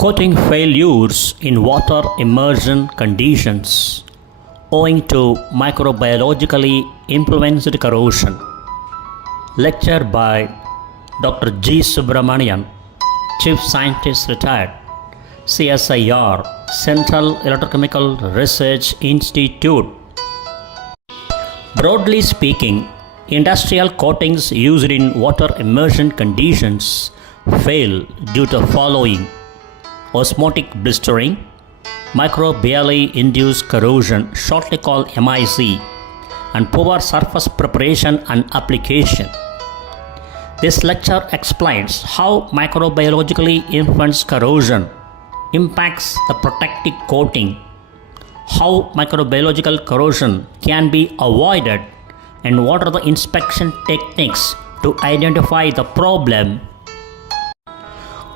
Coating failures in water immersion conditions owing to microbiologically influenced corrosion. Lecture by Dr.G.S, Chief Scientist Retired, CSIR, Central Electrochemical Research Institute. Broadly speaking, industrial coatings used in water immersion conditions fail due to following: osmotic blistering, microbially induced corrosion, shortly called MIC, and poor surface preparation and application. This lecture explains how microbiologically influenced corrosion impacts the protective coating, how microbiological corrosion can be avoided, and what are the inspection techniques to identify the problem.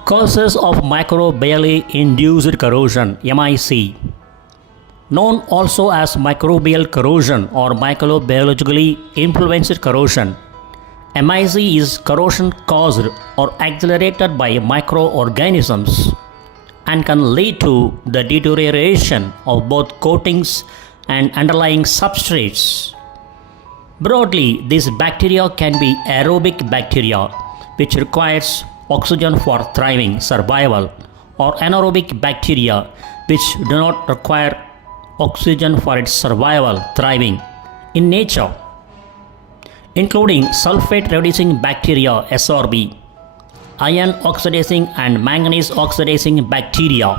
Causes of microbially induced corrosion (MIC), known also as microbial corrosion or microbiologically influenced corrosion. MIC is corrosion caused or accelerated by microorganisms and can lead to the deterioration of both coatings and underlying substrates. Broadly, these bacteria can be aerobic bacteria, which requires oxygen for thriving, survival, or anaerobic bacteria, which do not require oxygen for its survival, thriving in nature, including sulfate reducing bacteria (SRB), iron oxidizing and manganese oxidizing bacteria.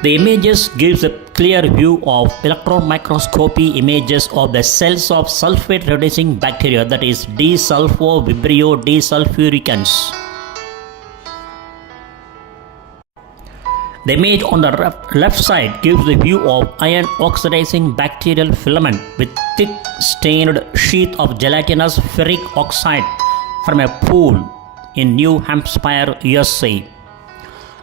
The images gives a clear view of electron microscopy images of the cells of sulfate reducing bacteria, that is desulfo-vibrio desulfuricans. The image on the left side gives the view of iron oxidizing bacterial filament with thick stained sheath of gelatinous ferric oxide from a pool in New Hampshire, USA.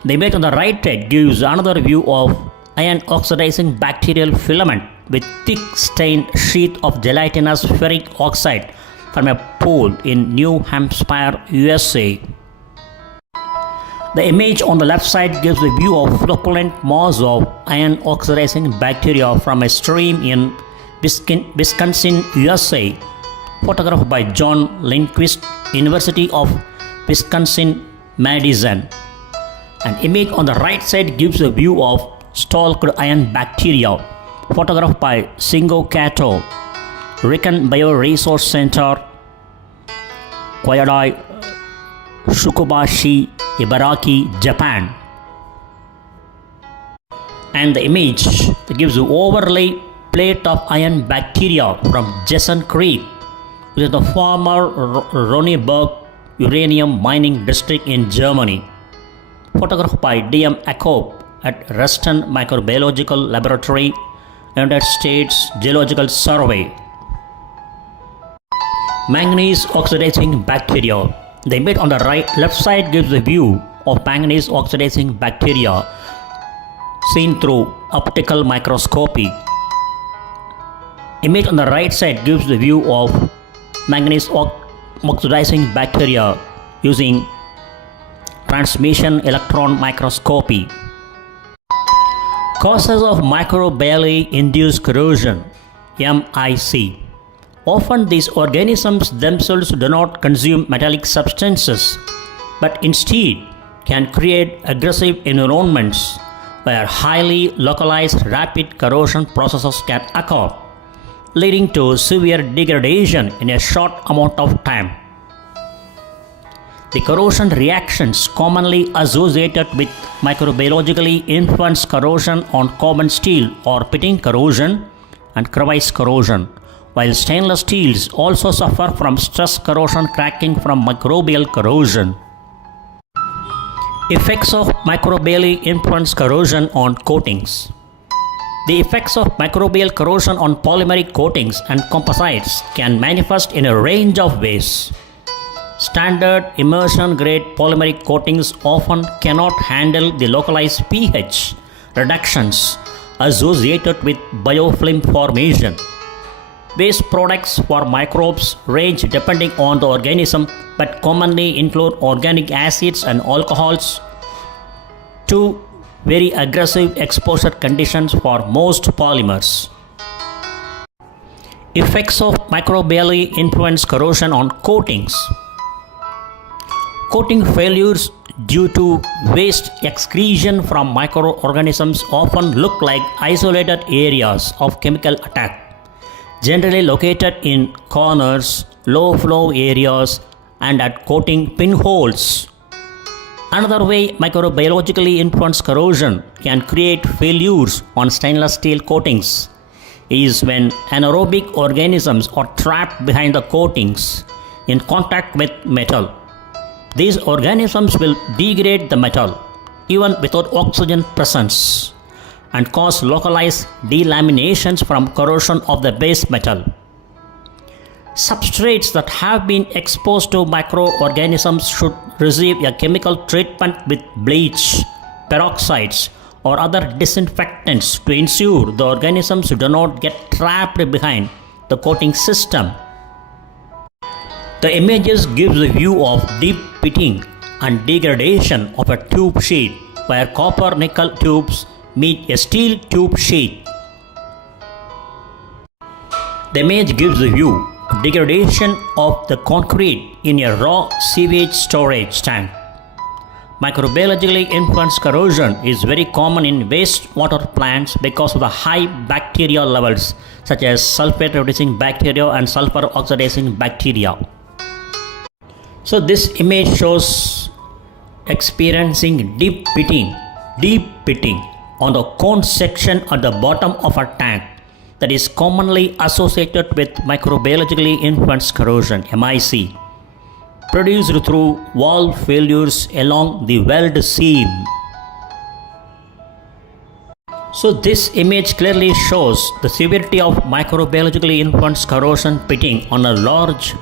The image on the right side gives another view of iron oxidizing bacterial filament with thick stained sheath of gelatinous ferric oxide from a pool in New Hampshire, USA. The image on the left side gives a view of flocculent mass of iron oxidizing bacteria from a stream in Wisconsin, USA. Photographed by John Lindquist, University of Wisconsin-Madison. An image on the right side gives a view of stalked iron bacteria, photographed by Shingo Kato, Riken Bioresource Center, Koyadai, Shukubashi, Ibaraki, Japan. And the image that gives an overlay plate of iron bacteria from Jessen Creek, which is the former Ronneberg uranium mining district in Germany. Photographed by D.M. Akop at Reston Microbiological Laboratory, United States Geological Survey. Manganese oxidizing bacteria. The image on the left side gives a view of manganese oxidizing bacteria seen through optical microscopy. Image on the right side gives the view of manganese oxidizing bacteria using transmission electron microscopy. Causes of microbially induced corrosion (MIC). Often these organisms themselves do not consume metallic substances, but instead can create aggressive environments where highly localized rapid corrosion processes can occur, leading to severe degradation in a short amount of time. The corrosion reactions commonly associated with microbiologically influenced corrosion on carbon steel are pitting corrosion and crevice corrosion, while stainless steels also suffer from stress corrosion cracking from microbial corrosion. Effects of microbially influenced corrosion on coatings. The effects of microbial corrosion on polymeric coatings and composites can manifest in a range of ways. Standard immersion-grade polymeric coatings often cannot handle the localized pH reductions associated with biofilm formation. Waste products for microbes range depending on the organism, but commonly include organic acids and alcohols, to very aggressive exposure conditions for most polymers. Effects of microbially influenced corrosion on coatings. Coating failures due to waste excretion from microorganisms often look like isolated areas of chemical attack, generally located in corners, low flow areas, and at coating pinholes. Another way microbiologically influenced corrosion can create failures on stainless steel coatings is when anaerobic organisms are trapped behind the coatings in contact with metal. These organisms will degrade the metal even without oxygen presence and cause localized delaminations from corrosion of the base metal. Substrates that have been exposed to microorganisms should receive a chemical treatment with bleach, peroxides, or other disinfectants to ensure the organisms do not get trapped behind the coating system. The images gives a view of deep pitting and degradation of a tube sheet where copper nickel tubes meet a steel tube sheet. The image gives a view of degradation of the concrete in a raw sewage storage tank. Microbiologically influenced corrosion is very common in wastewater plants because of the high bacterial levels such as sulfate-reducing bacteria and sulfur oxidizing bacteria. So this image shows experiencing deep pitting on the cone section at the bottom of a tank that is commonly associated with microbiologically influenced corrosion, MIC, produced through valve failures along the weld seam. So this image clearly shows the severity of microbiologically influenced corrosion pitting on a large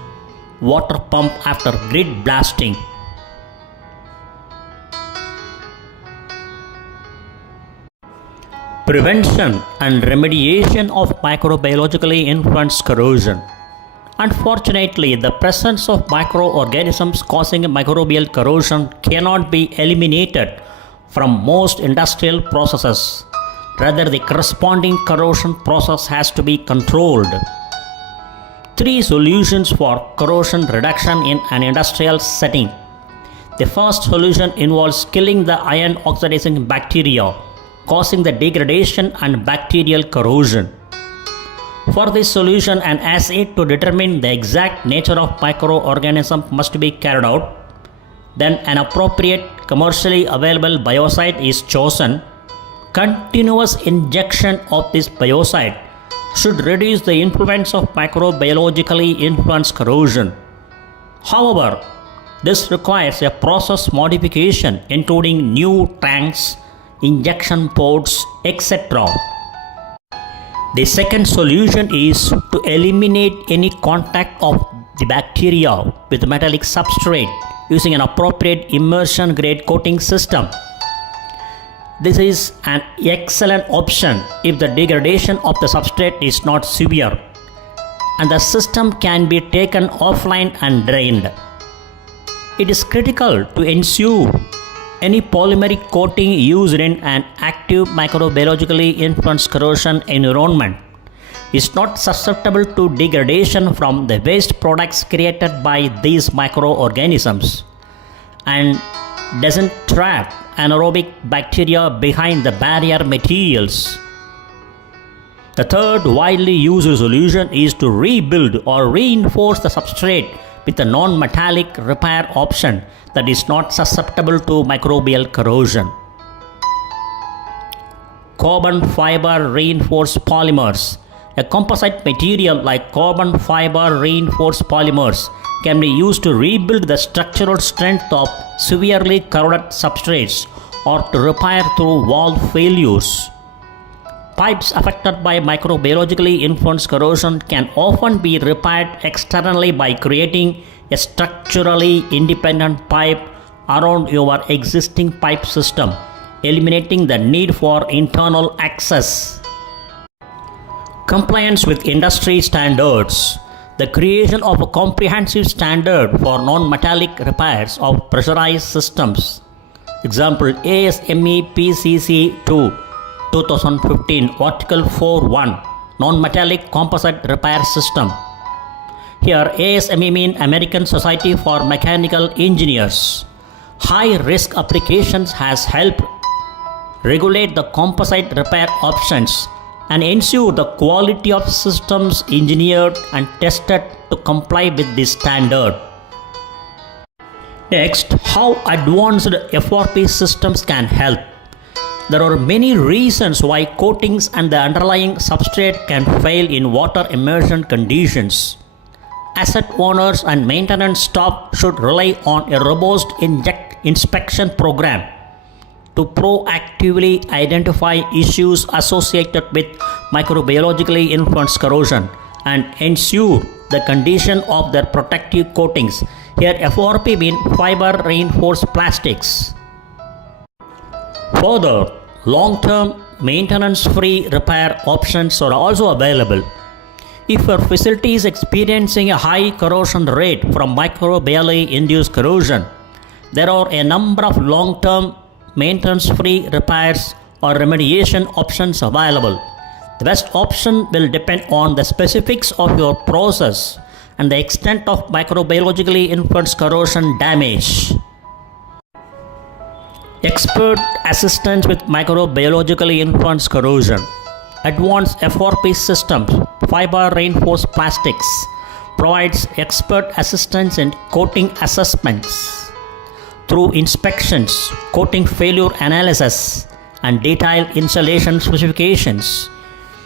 water pump after grid blasting. Prevention and remediation of microbiologically influenced corrosion. Unfortunately, the presence of microorganisms causing microbial corrosion cannot be eliminated from most industrial processes. Rather, the corresponding corrosion process has to be controlled. 3 solutions for corrosion reduction in an industrial setting. The first solution involves killing the iron oxidizing bacteria, causing the degradation and bacterial corrosion. For this solution, an assay to determine the exact nature of microorganism must be carried out. Then an appropriate commercially available biocide is chosen. Continuous injection of this biocide should reduce the influence of microbiologically influenced corrosion. However, this requires a process modification including new tanks, injection ports, etc. The second solution is to eliminate any contact of the bacteria with metallic substrate using an appropriate immersion grade coating system. This is an excellent option if the degradation of the substrate is not severe and the system can be taken offline and drained. It is critical to ensure any polymeric coating used in an active microbiologically influenced corrosion environment is not susceptible to degradation from the waste products created by these microorganisms and doesn't trap anaerobic bacteria behind the barrier materials. The third widely used solution is to rebuild or reinforce the substrate with a non-metallic repair option that is not susceptible to microbial corrosion. Carbon fiber reinforced polymers. A composite material like carbon fiber reinforced polymers can be used to rebuild the structural strength of severely corroded substrates or to repair through valve failures. Pipes affected by microbiologically influenced corrosion can often be repaired externally by creating a structurally independent pipe around your existing pipe system, eliminating the need for internal access. Compliance with industry standards. The creation of a comprehensive standard for non-metallic repairs of pressurized systems, Example ASME PCC 2 2015 Article 4.1 Non-Metallic Composite Repair System. Here ASME means American Society for Mechanical Engineers. High risk applications has helped regulate the composite repair options and ensure the quality of systems engineered and tested to comply with this standard. Next, how advanced FRP systems can help. There are many reasons why coatings and the underlying substrate can fail in water immersion conditions. Asset owners and maintenance staff should rely on a robust inspection program to proactively identify issues associated with microbiologically influenced corrosion and ensure the condition of their protective coatings. Here FRP means fiber reinforced plastics. Further, long-term maintenance-free repair options are also available. If your facility is experiencing a high corrosion rate from microbially induced corrosion, there are a number of long-term maintenance-free repairs or remediation options available. The best option will depend on the specifics of your process and the extent of microbiologically influenced corrosion damage. Expert assistance with microbiologically influenced corrosion. Advanced FRP systems, fiber reinforced plastics, provides expert assistance in coating assessments through inspections, coating failure analysis, and detailed installation specifications.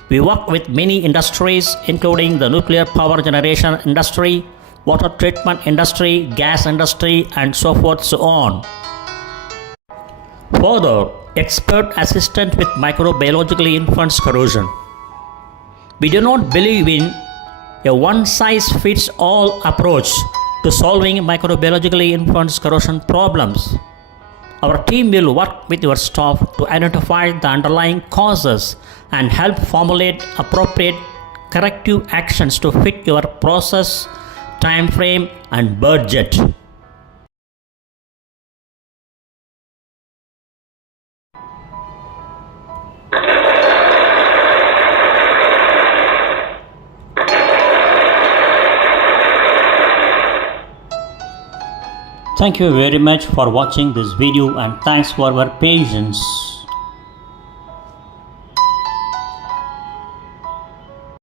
We work with many industries including the nuclear power generation industry, water treatment industry, gas industry, and so forth so on. Further, expert assistance with microbiologically influenced corrosion. We do not believe in a one-size-fits-all approach to solving microbiologically influenced corrosion problems. Our team will work with your staff to identify the underlying causes and help formulate appropriate corrective actions to fit your process, time frame, and budget. Thank you very much for watching this video and thanks for your patience.